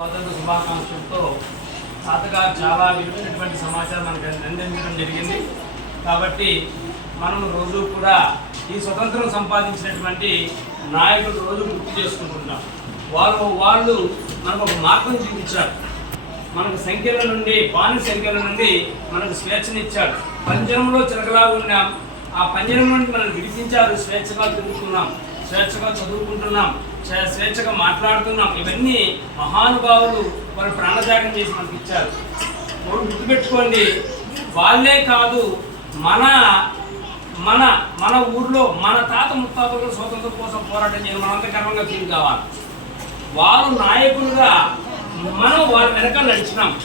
స్వాతంత్ర శుభాకాంక్షలతో తాతగా చాలా విలువైనటువంటి సమాచారం మనకు అందించడం జరిగింది. కాబట్టి మనం రోజు కూడా ఈ స్వతంత్రం సంపాదించినటువంటి నాయకులు రోజు గుర్తు చేసుకుంటున్నాం. వాళ్ళు వాళ్ళు మనకు ఒక మార్గం చూపించారు. మనకు సంఖ్యల నుండి బాని సంఖ్యల నుండి మనకు స్వేచ్ఛనిచ్చాడు పంజరంలో చిరకలా ఉన్నాం. ఆ పంజరం నుండి మనం విడిపించారు. స్వేచ్ఛగా తిరుగుతున్నాం స్వేచ్ఛగా చదువుకుంటున్నాం. స్వేచ్ఛగా మాట్లాడుతున్నాం. ఇవన్నీ మహానుభావులు వారు ప్రాణత్యాగం చేసి మనకి ఇచ్చారు. గుర్తుపెట్టుకోండి. వాళ్ళే కాదు మన మన మన ఊర్లో మన తాత ముత్తాతలు స్వతంత్రం కోసం పోరాటం చేయడం మనంత గర్వంగా ఫీల్ కావాలి. వారు నాయకులుగా మనం వాళ్ళ వెనక నడిచినాం.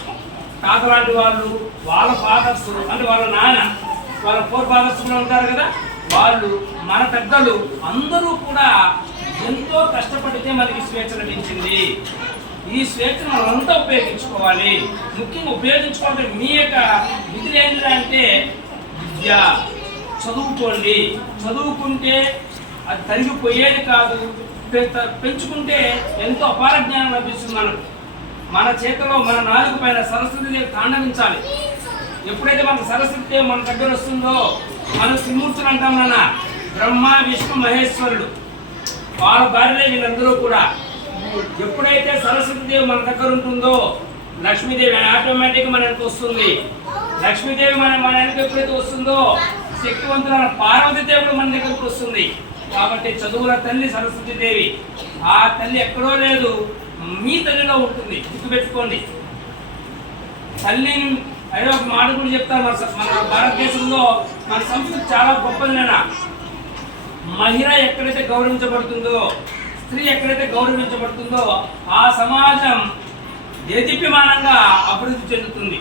తాత లాంటి వాళ్ళు వాళ్ళ ఫాదర్స్ అంటే వాళ్ళ నాన్న వాళ్ళ ఫోర్ ఫాదర్స్ కూడా ఉంటారు కదా. వాళ్ళు మన పెద్దలు అందరూ కూడా ఎంతో కష్టపడితే మనకి స్వేచ్ఛ లభించింది. ఈ స్వేచ్ఛను మనం అంతా ఉపయోగించుకోవాలి. ముఖ్యంగా ఉపయోగించుకోవాలంటే మీ యొక్క విధులు ఏంటంటే విద్య. చదువుకోండి. చదువుకుంటే అది తరిగిపోయేది కాదు. పె- పెంచుకుంటే ఎంతో అపార జ్ఞానం లభిస్తుంది మనకు. మన చేతిలో మన నాలుగు పైన సరస్వతి తాండవించాలి. ఎప్పుడైతే మనకు సరస్వతి మన దగ్గర వస్తుందో మనం త్రిమూర్తులు అంటాం నాన్న. బ్రహ్మ విష్ణు మహేశ్వరుడు. వాళ్ళ భార్యలే వీళ్ళందరూ కూడా. ఎప్పుడైతే సరస్వతి దేవి మన దగ్గర ఉంటుందో లక్ష్మీదేవి ఆటోమేటిక్ మన వెనక వస్తుంది. లక్ష్మీదేవి మన మన వెనక ఎప్పుడైతే వస్తుందో శక్తివంతులైన పార్వతి దేవుడు మన దగ్గరకు వస్తుంది. కాబట్టి చదువుల తల్లి సరస్వతి దేవి ఆ తల్లి ఎక్కడో లేదు మీ తల్లిలో ఉంటుంది. గుర్తుపెట్టుకోండి. తల్లిని అదే ఒక మాట కూడా చెప్తాను మన మన భారతదేశంలో మన సంస్కృతి చాలా గొప్పది నాన్న మహిళ ఎక్కడైతే గౌరవించబడుతుందో స్త్రీ ఎక్కడైతే గౌరవించబడుతుందో ఆ సమాజం దేదీప్యమానంగా అభివృద్ధి చెందుతుంది.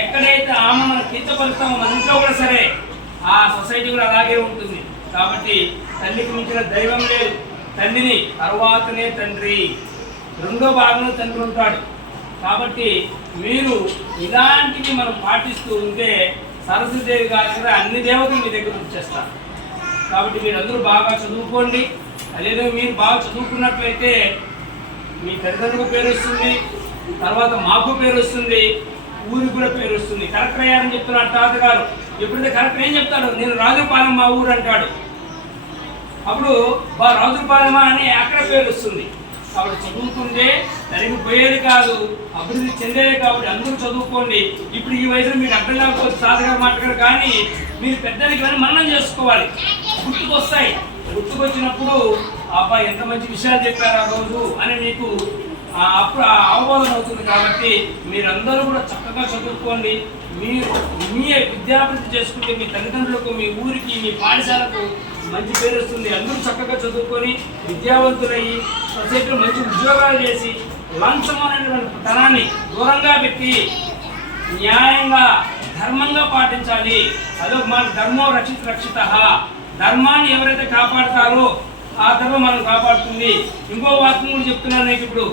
ఎక్కడైతే ఆమె మనం కించపరుస్తామో మన ఇంట్లో కూడా సరే ఆ సొసైటీ కూడా అలాగే ఉంటుంది. కాబట్టి తల్లికి మించిన దైవం లేదు. తల్లిని తర్వాతనే తండ్రి. రెండో భాగంలో తండ్రి ఉంటాడు. కాబట్టి మీరు ఇలాంటివి మనం పాటిస్తూ ఉంటే సరస్వతిదేవి గారి అన్ని దేవతలు మీ దగ్గర వచ్చేస్తారు. కాబట్టి మీరందరూ బాగా చదువుకోండి. లేదా మీరు బాగా చదువుకున్నట్లయితే మీ తల్లిదండ్రులకు పేరు వస్తుంది తర్వాత మాకు పేరు వస్తుంది ఊరికి కూడా పేరు వస్తుంది. కరెక్ట్ అయ్యారని చెప్తున్నాడు తాతగారు. ఎప్పుడైతే కరెక్ట్ ఏం చెప్తాడు నేను రాజుపాలెం మా ఊరు అంటాడు. అప్పుడు బా రాజుపాలెమ అని అక్కడ పేరు వస్తుంది. కాబట్టి చదువుకుంటే తరిగిపోయేది పోయేది కాదు అభివృద్ధి చెందేది కాబట్టి అందరూ చదువుకోండి. ఇప్పుడు ఈ వయసులో మీకు అర్థం కాకపోతే తాతగారు మాట్లాడారు కానీ మీరు పెద్దలకి కానీ మన్నం చేసుకోవాలి. గుర్తుకొస్తాయి. గుర్తుకొచ్చినప్పుడు అబ్బాయి ఎంత మంచి విషయాలు చెప్పారు ఆ రోజు అని మీకు అప్పుడు అవబోధన అవుతుంది కాబట్టి మీరందరూ కూడా చక్కగా చదువుకోండి. మీరు మీ విద్యాభివృద్ధి చేసుకుంటే మీ తల్లిదండ్రులకు మీ ఊరికి మీ పాఠశాలకు మంచి పేరు వస్తుంది. అందరూ చక్కగా చదువుకొని విద్యావంతులయ్యి సొసైటీలో మంచి ఉద్యోగాలు చేసి లంచం అనేటువంటి తనాన్ని దూరంగా పెట్టి న్యాయంగా ధర్మంగా పాటించాలి. అదొక మన ధర్మం రక్షిత రక్షిత. ధర్మాన్ని ఎవరైతే కాపాడుతారో ఆ ధర్మం మనం కాపాడుతుంది. ఇంకో వాక్యం కూడా చెప్తున్నాను నీకు ఇప్పుడు.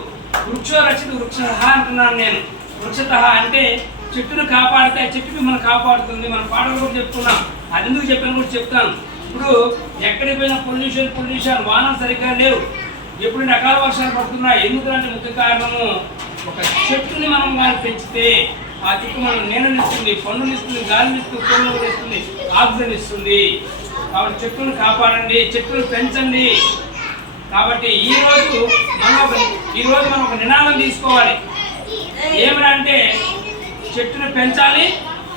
వృక్ష రక్షిత వృక్ష అంటున్నాను నేను. వృక్షత అంటే చెట్టును కాపాడితే చెట్టుని మనం కాపాడుతుంది. మన పాటలు కూడా చెప్తున్నాం. అది ఎందుకు చెప్పాను కూడా చెప్తాను. ఇప్పుడు ఎక్కడికి పోయినా పొల్యూషన్ పొల్యూషన్ వాహనం సరిగ్గా లేవు. ఎప్పుడు రకాల వర్షాలు పడుతున్నాయి. ఎందుకంటే ముఖ్య కారణము ఒక చెట్టుని మనం కానీ పెంచితే ఆ చెట్టు మనం నీడని ఇస్తుంది పండుని ఇస్తుంది గాలిని ఇస్తుంది కోళ్ళు ఇస్తుంది ఆక్సిజన్ ఇస్తుంది. కాబట్టి చెట్టును కాపాడండి చెట్టును పెంచండి. కాబట్టి ఈ రోజు మనం ఒక ఈ రోజు మనం ఒక నినాదం తీసుకోవాలి. ఏమని అంటే చెట్టును పెంచాలి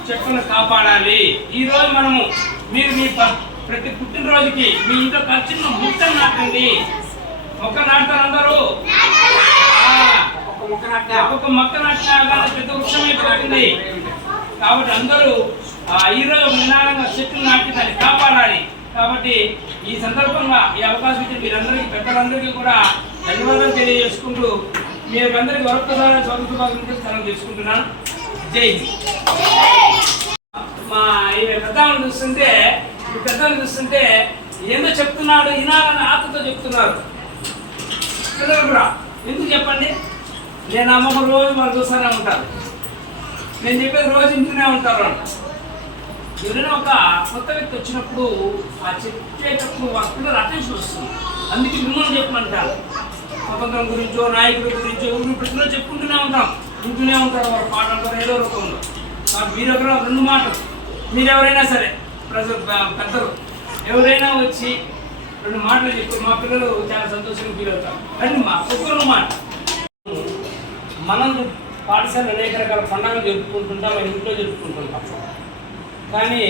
చెట్టును కాపాడాలి. ఈ రోజు మనము మీరు మీ ప్రతి పుట్టినరోజుకి మీ ఇంట్లో ఖర్చును మొక్కను నాటండి. మొక్క నాటుతారు అందరూ? ఒక్కొక్క మొక్క నాటినా కానీ పెద్ద వృక్షం అయిపోతుంది. కాబట్టి అందరూ ఆ, ఈ రోజు చెట్లు నాటి దాన్ని కాపాడాలి. కాబట్టి ఈ సందర్భంగా ఈ అవకాశం ఇచ్చిన మీరందరికీ పెద్దలందరికీ కూడా ధన్యవాదాలు తెలియజేసుకుంటూ మీరందరికీ వరప్రసాద స్వాగత భాగం సెలవు చేసుకుంటున్నాను. జై మా ఈ పెద్దలను చూస్తుంటే ఈ పెద్దలను చూస్తుంటే ఏందో చెప్తున్నాడు వినాలని ఆతతో చెప్తున్నారు. పిల్లలు కూడా ఎందుకు చెప్పండి? నేను అమ్మకు రోజు వాళ్ళు చూస్తూనే ఉంటారు. నేను చెప్పేది రోజు ఇంటూనే ఉంటారు అంట. ఎవరైనా ఒక కొత్త వ్యక్తి వచ్చినప్పుడు ఆ చెప్పేటప్పుడు వాళ్ళ పిల్లలు అటెన్షన్ వస్తుంది. అందుకే మిమ్మల్ని చెప్పమంటారు. స్వతంత్రం గురించో నాయకుడి గురించో ఊరు ప్రజలు చెప్పుకుంటూనే ఉంటాం. వింటూనే ఉంటారు వారు పాట ఏదో రూపంలో. మీరు ఒకరు రెండు మాటలు. మీరు ఎవరైనా సరే ప్రజలు పెద్దలు ఎవరైనా వచ్చి రెండు మాటలు చెప్పి మా పిల్లలు చాలా సంతోషంగా ఫీల్ అవుతారు. రండి మా ఒక్కరు మాట మనం పాఠశాల అనేక రకాల పండుగలు జరుపుకుంటుంటాం మన ఇంట్లో జరుపుకుంటుంటాం. కానీ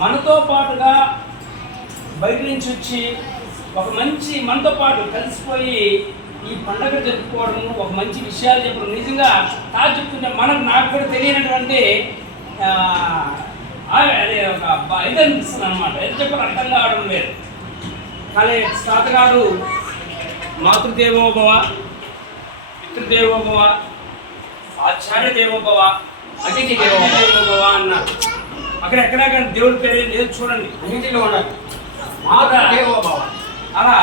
మనతో పాటుగా బయట నుంచి వచ్చి ఒక మంచి మనతో పాటు కలిసిపోయి ఈ పండగ జరుపుకోవడం ఒక మంచి విషయాలు చెప్పడం నిజంగా తా చెప్తుంటే మనకు నాకు కూడా తెలియనటువంటి అదే ఒక ఇది అనిపిస్తుంది అనమాట ఎంత చెప్పారు అర్థం కావడం లేదు. కానీ తాతగారు మాతృదేవోభవ పితృదేవోభవ ఆచార్య దేవోభవ అతిథి దేవోభవ అన్నారు. అక్కడ ఎక్కడ కానీ దేవుడి పేరు లేదు చూడండి. అన్నింటిలో ఉండాలి. అలా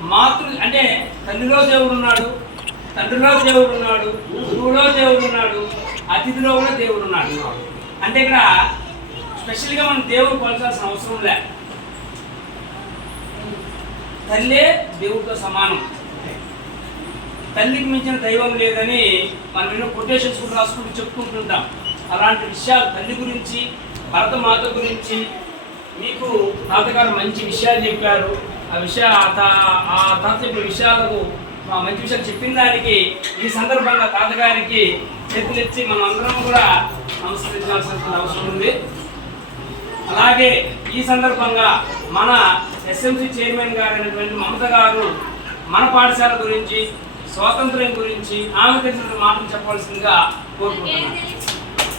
మాతృ అంటే తల్లిలో దేవుడు ఉన్నాడు తండ్రిలో దేవుడు ఉన్నాడు గురువులో దేవుడు ఉన్నాడు అతిథిలో కూడా దేవుడు ఉన్నాడు. అంటే ఇక్కడ స్పెషల్గా మనం దేవుడు కొలసాల్సిన అవసరం లే. తల్లే దేవుడితో సమానం. తల్లికి మించిన దైవం లేదని మనం ఎన్నో కొటేషన్స్ కూడా రాసుకుంటూ చెప్పుకుంటుంటాం అలాంటి విషయాలు తల్లి గురించి భరతమాత గురించి మీకు తాతగారు మంచి విషయాలు చెప్పారు. ఆ విషయ ఆ తాత చెప్పిన విషయాలకు మంచి విషయాలు చెప్పిన దానికి ఈ సందర్భంగా తాతగారికి చేతులెచ్చి మనం అందరం కూడా నమస్కరించాల్సిన అవసరం ఉంది. అలాగే ఈ సందర్భంగా మన ఎస్ఎంసీ చైర్మన్ గారు అయినటువంటి మమత గారు మన పాఠశాల గురించి స్వాతంత్ర్యం గురించి ఆమె తెలిసిన మాటలు చెప్పవలసిందిగా కోరుకుంటున్నాను.